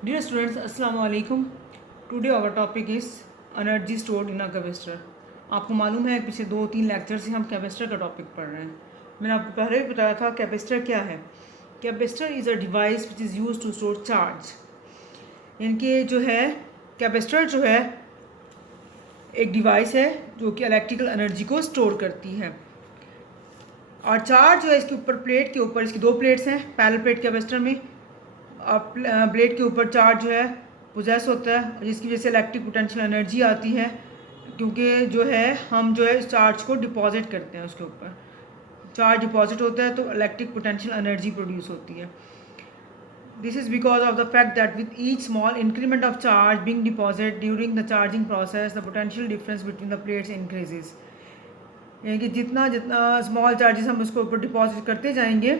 Dear students, Assalamu alaikum. Today our topic is energy stored in a capacitor. आपको मालूम है पिछले 2-3 lecture से हम कैपेसिटर का टॉपिक पढ़ रहे हैं. मैंने आपको पहले भी बताया था कैपेसिटर क्या है. Capacitor is a device which is use to store charge. इनके जो है कैपेसिटर जो है एक डिवाइस है जो कि इलेक्ट्रिकल एनर्जी को स्टोर करती है. और चार्ज जो है इसके ऊपर प्लेट के ऊपर, इसकी 2 प्लेट्स हैं पैरेलल प्लेट कैपेसिटर में. प्लेट के ऊपर चार्ज जो है पोजेस होता है जिसकी वजह से इलेक्ट्रिक पोटेंशियल एनर्जी आती है, क्योंकि जो है हम जो है इस चार्ज को डिपॉजिट करते हैं. उसके ऊपर चार्ज डिपॉजिट होता है तो इलेक्ट्रिक पोटेंशियल एनर्जी प्रोड्यूस होती है. This is because of the fact that with each small increment of charge being deposit during the charging process the potential difference between the plates increases. यानी कि जितना जितना small charges हम उसके ऊपर deposit करते जाएंगे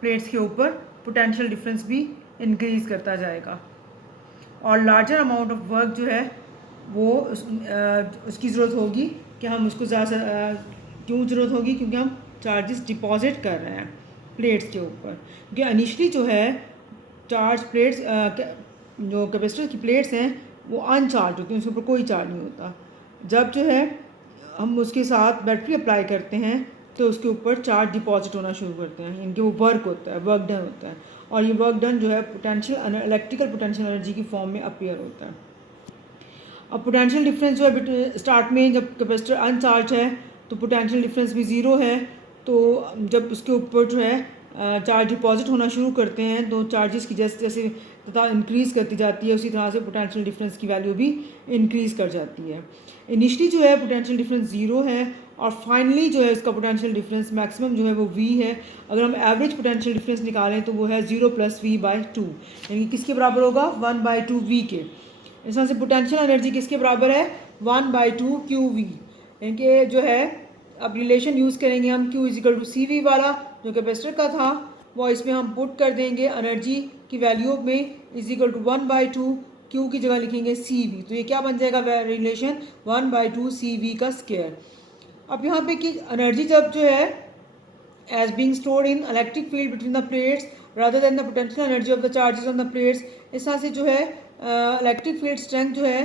प्लेट्स के ऊपर, पोटेंशियल डिफरेंस भी इंक्रीज़ करता जाएगा. और लार्जर अमाउंट ऑफ वर्क जो है वो उसकी ज़रूरत होगी कि हम उसको ज़्यादा क्यों ज़रूरत होगी, क्योंकि हम चार्जेस डिपॉजिट कर रहे हैं प्लेट्स के ऊपर. क्योंकि इनिशली जो है चार्ज प्लेट्स जो कैपेसिटर की प्लेट्स हैं वो अनचार्ज होती हैं, उसके ऊपर कोई चार्ज नहीं होता. जब जो है हम उसके साथ बैटरी अप्लाई करते हैं तो उसके ऊपर चार्ज डिपॉजिट होना शुरू करते हैं. इनके वो वर्क होता है, वर्क डन होता है. और ये वर्क डन जो है पोटेंशियल इलेक्ट्रिकल पोटेंशियल एनर्जी की फॉर्म में अपीयर होता है. अब पोटेंशियल डिफरेंस जो है स्टार्ट में जब कैपेसिटर अनचार्ज है तो पोटेंशियल डिफरेंस भी ज़ीरो है. तो जब उसके ऊपर जो है चार्ज डिपॉजिट होना शुरू करते हैं तो चार्जेस की जैसे जैसे तथा इंक्रीज़ करती जाती है उसी तरह से पोटेंशियल डिफरेंस की वैल्यू भी इंक्रीज़ कर जाती है. इनिशली जो है पोटेंशियल डिफरेंस ज़ीरो है और फाइनली जो है इसका पोटेंशियल डिफरेंस मैक्सिमम जो है वो v है. अगर हम एवरेज पोटेंशियल डिफरेंस निकालें तो वो है 0 + v/2, यानी कि किसके बराबर होगा 1/2 v के. इस तरह से पोटेंशियल एनर्जी किसके बराबर है 1/2 QV. यानी कि जो है अब रिलेशन यूज़ करेंगे हम Q = CV वाला जो कैपेसिटर का था वो इसमें हम पुट कर देंगे एनर्जी की वैल्यू में = 1/2 Q की जगह लिखेंगे CV. तो ये क्या बन जाएगा रिलेशन 1/2 CV का स्क्वायर. अब यहाँ पे कि एनर्जी जब जो है as being stored in electric field between the plates rather than the potential energy of the charges on the plates, इस तरह से जो है इलेक्ट्रिक फील्ड स्ट्रेंथ जो है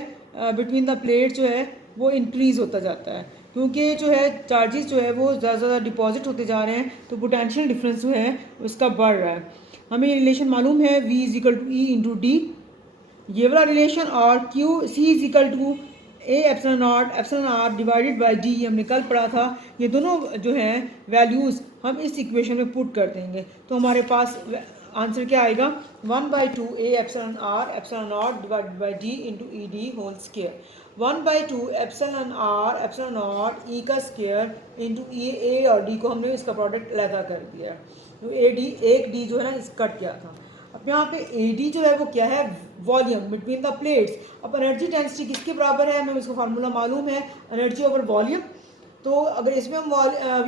बिटवीन द प्लेट्स जो है वो इंक्रीज़ होता जाता है. क्योंकि जो है चार्जेस जो है वो ज़्यादा ज़्यादा डिपॉजिट होते जा रहे हैं तो पोटेंशियल डिफरेंस जो है उसका बढ़ रहा है. हमें ये रिलेशन मालूम है V = E × D ये वाला रिलेशन, और C = A ε0 ε/r/d हमने कल पढ़ा था. ये दोनों जो हैं वैल्यूज़ हम इस इक्वेशन में पुट कर देंगे तो हमारे पास आंसर क्या आएगा 1/2 A ε0 d × ED whole square. 1/2 ε0 E का स्क्वायर × A और D को हमने इसका प्रोडक्ट अलग कर दिया. तो एक D जो है ना इस कट किया था. अब यहाँ पे AD जो है वो क्या है वॉल्यूम बिटवीन द प्लेट्स. अब एनर्जी डेंसिटी किसके बराबर है, हमें उसका फार्मूला मालूम है एनर्जी ओवर वॉल्यूम. तो अगर इसमें हम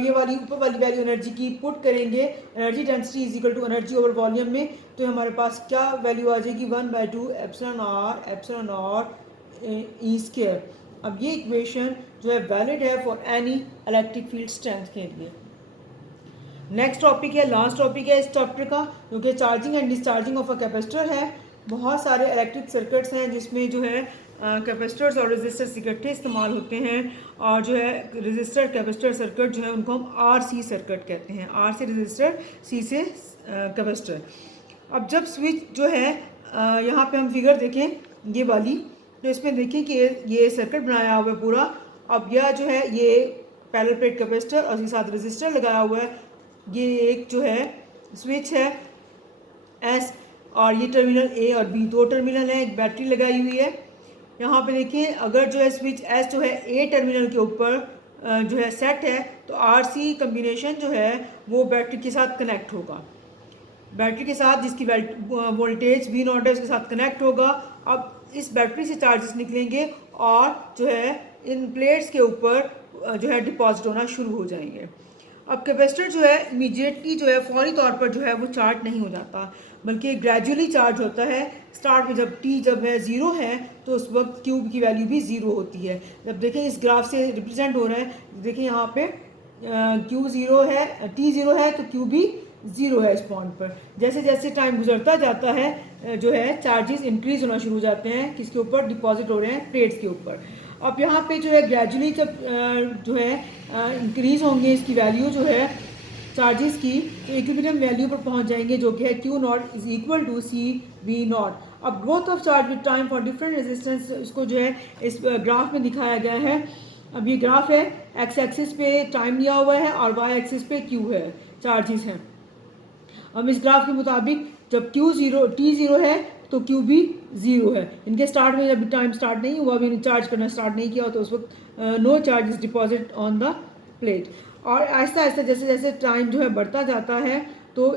ये वाली ऊपर वाली वैल्यू एनर्जी की पुट करेंगे energy density = energy over volume में, तो हमारे पास क्या वैल्यू आ जाएगी 1/2 ε0 E². अब ये इक्वेशन जो है वैलिड है for any electric field strength के लिए. नेक्स्ट टॉपिक है, लास्ट टॉपिक है इस चैप्टर का, जो कि charging and discharging of a capacitor है. बहुत सारे इलेक्ट्रिक सर्किट्स हैं जिसमें जो है कैपेसिटर्स और रेजिस्टर्स इकट्ठे इस्तेमाल होते हैं. और जो है रेजिस्टर कैपेसिटर सर्किट जो है उनको हम RC सर्किट कहते हैं. R से रेजिस्टर, C से कैपेसिटर. अब जब स्विच जो है यहाँ पे हम फिगर देखें ये वाली, तो इसमें देखें कि ये सर्किट बनाया हुआ है पूरा. अब यह जो है ये पैरेलल प्लेट कैपेसिटर और इसके साथ रेजिस्टर लगाया हुआ है. ये एक जो है स्विच है S, और ये टर्मिनल A और B दो टर्मिनल हैं, एक बैटरी लगाई हुई है. यहाँ पे देखिए अगर जो है स्विच S जो है A टर्मिनल के ऊपर जो है सेट है तो RC कम्बिनेशन जो है वो बैटरी के साथ कनेक्ट होगा. बैटरी के साथ जिसकी वोल्टेज V0 है उसके साथ कनेक्ट होगा. अब इस बैटरी से चार्जेस निकलेंगे और जो है इन प्लेट्स के ऊपर जो है डिपॉजिट होना शुरू हो जाएंगे. अब कैपेसिटर जो है इमीडिएटली जो है फौरी तौर पर जो है वो चार्ज नहीं हो जाता, बल्कि ग्रेजुअली चार्ज होता है. स्टार्ट में जब T जब है 0 है तो उस वक्त Q की वैल्यू भी 0 होती है. जब देखें इस ग्राफ से रिप्रेजेंट हो रहा है, देखिए यहाँ पे Q 0 है, T 0 है तो Q भी ज़ीरो है इस पॉइंट पर। जैसे जैसे टाइम गुजरता जाता है जो है चार्जेस इंक्रीज होना शुरू हो जाते हैं, किसके ऊपर, डिपॉजिट हो रहे हैं प्लेट्स के ऊपर। अब यहाँ पे जो है ग्रेजुअली जब जो है इंक्रीज होंगे इसकी वैल्यू जो है चार्जेस की, तो इक्विलिब्रियम वैल्यू पर पहुंच जाएंगे जो कि है Q not is equal to C V naught. अब growth of charge with time for different resistance, इसको जो है इस ग्राफ में दिखाया गया है। अब ये ग्राफ है, एक्स एक्सिस पे टाइम लिया हुआ है और वाई एक्सिस पे क्यू है, चार्जेस हैं। अब इस ग्राफ के मुताबिक जब क्यू ज़ीरो टी ज़ीरो है तो क्यू भी ज़ीरो है। इनके स्टार्ट में जब टाइम स्टार्ट नहीं हुआ, अभी चार्ज करना स्टार्ट नहीं किया, तो उस वक्त no charge is deposit on the plate. और आहिस्ता आहिस्ता जैसे जैसे टाइम जो है बढ़ता जाता है तो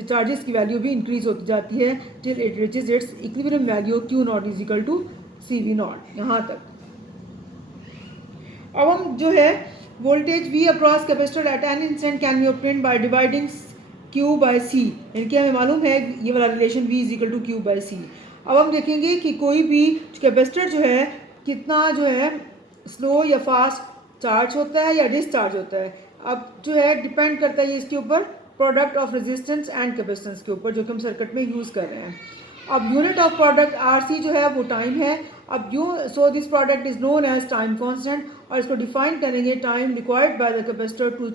चार्जेस की वैल्यू भी इंक्रीज होती जाती है till it reaches its equilibrium value Q not is equal to C V not, यहाँ तक। अब हम जो है voltage V across capacitor at an instant can be obtained by dividing Q by C, यानी कि हमें मालूम है ये वाला relation V is equal to Q by C। अब हम देखेंगे कि कोई भी कैपेसिटर जो है कितना जो है स्लो या फास्ट चार्ज होता है या डिस्चार्ज होता है। अब जो है डिपेंड करता है ये इसके ऊपर product of resistance and capacitance के ऊपर, जो कि हम सर्किट में यूज़ कर रहे हैं। अब यूनिट ऑफ प्रोडक्ट RC जो है वो टाइम है। अब so this product is known as time constant, और इसको डिफाइन करेंगे time required by the capacitor to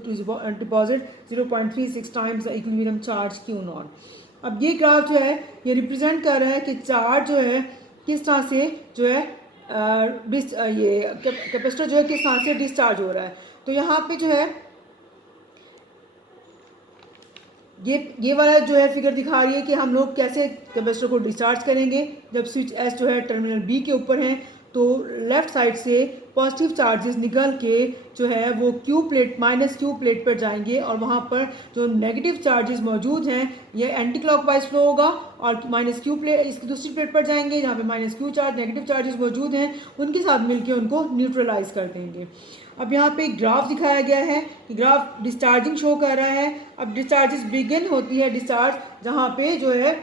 deposit 0.36 times the equilibrium charge Q not. अब ये ग्राफ जो है ये रिप्रेजेंट कर रहा है कि चार्ज जो है किस तरह से जो है ये कैपेसिटर जो है किस तरह से डिस्चार्ज हो रहा है। तो यहाँ पे जो है ये वाला जो है फिगर दिखा रही है कि हम लोग कैसे कैपेसिटर को डिस्चार्ज करेंगे। जब स्विच एस जो है टर्मिनल बी के ऊपर है तो लेफ्ट साइड से पॉजिटिव चार्जेस निकल के जो है वो Q plate minus Q plate पर जाएंगे, और वहाँ पर जो नेगेटिव चार्जेस मौजूद हैं ये एंटी क्लॉकवाइज फ्लो होगा और माइनस क्यू प्लेट इसकी दूसरी प्लेट पर जाएंगे जहाँ पे minus Q charge negative charges मौजूद हैं, उनके साथ मिलके उनको न्यूट्रलाइज कर देंगे। अब यहाँ पे एक ग्राफ दिखाया गया है कि ग्राफ डिस्चार्जिंग शो कर रहा है। अब डिस्चार्जेस बिगिन होती है डिस्चार्ज जहाँ पे जो है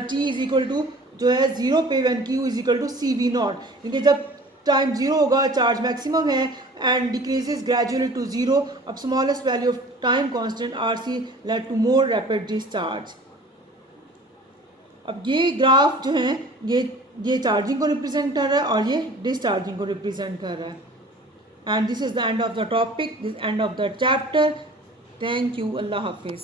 टी इज इक्वल टू जो है ज़ीरो पे when Q is equal to C V naught, क्योंकि जब टाइम ज़ीरो होगा चार्ज मैक्सिमम है and decreases gradually to zero. अब smallest value of time constant R C lead to more rapid discharge. अब ये ग्राफ जो है ये चार्जिंग को रिप्रेजेंट कर रहा है और ये डिस्चार्जिंग को रिप्रेजेंट कर रहा है। And this is the end of the topic, this end of the chapter. Thank you. Allah Hafiz.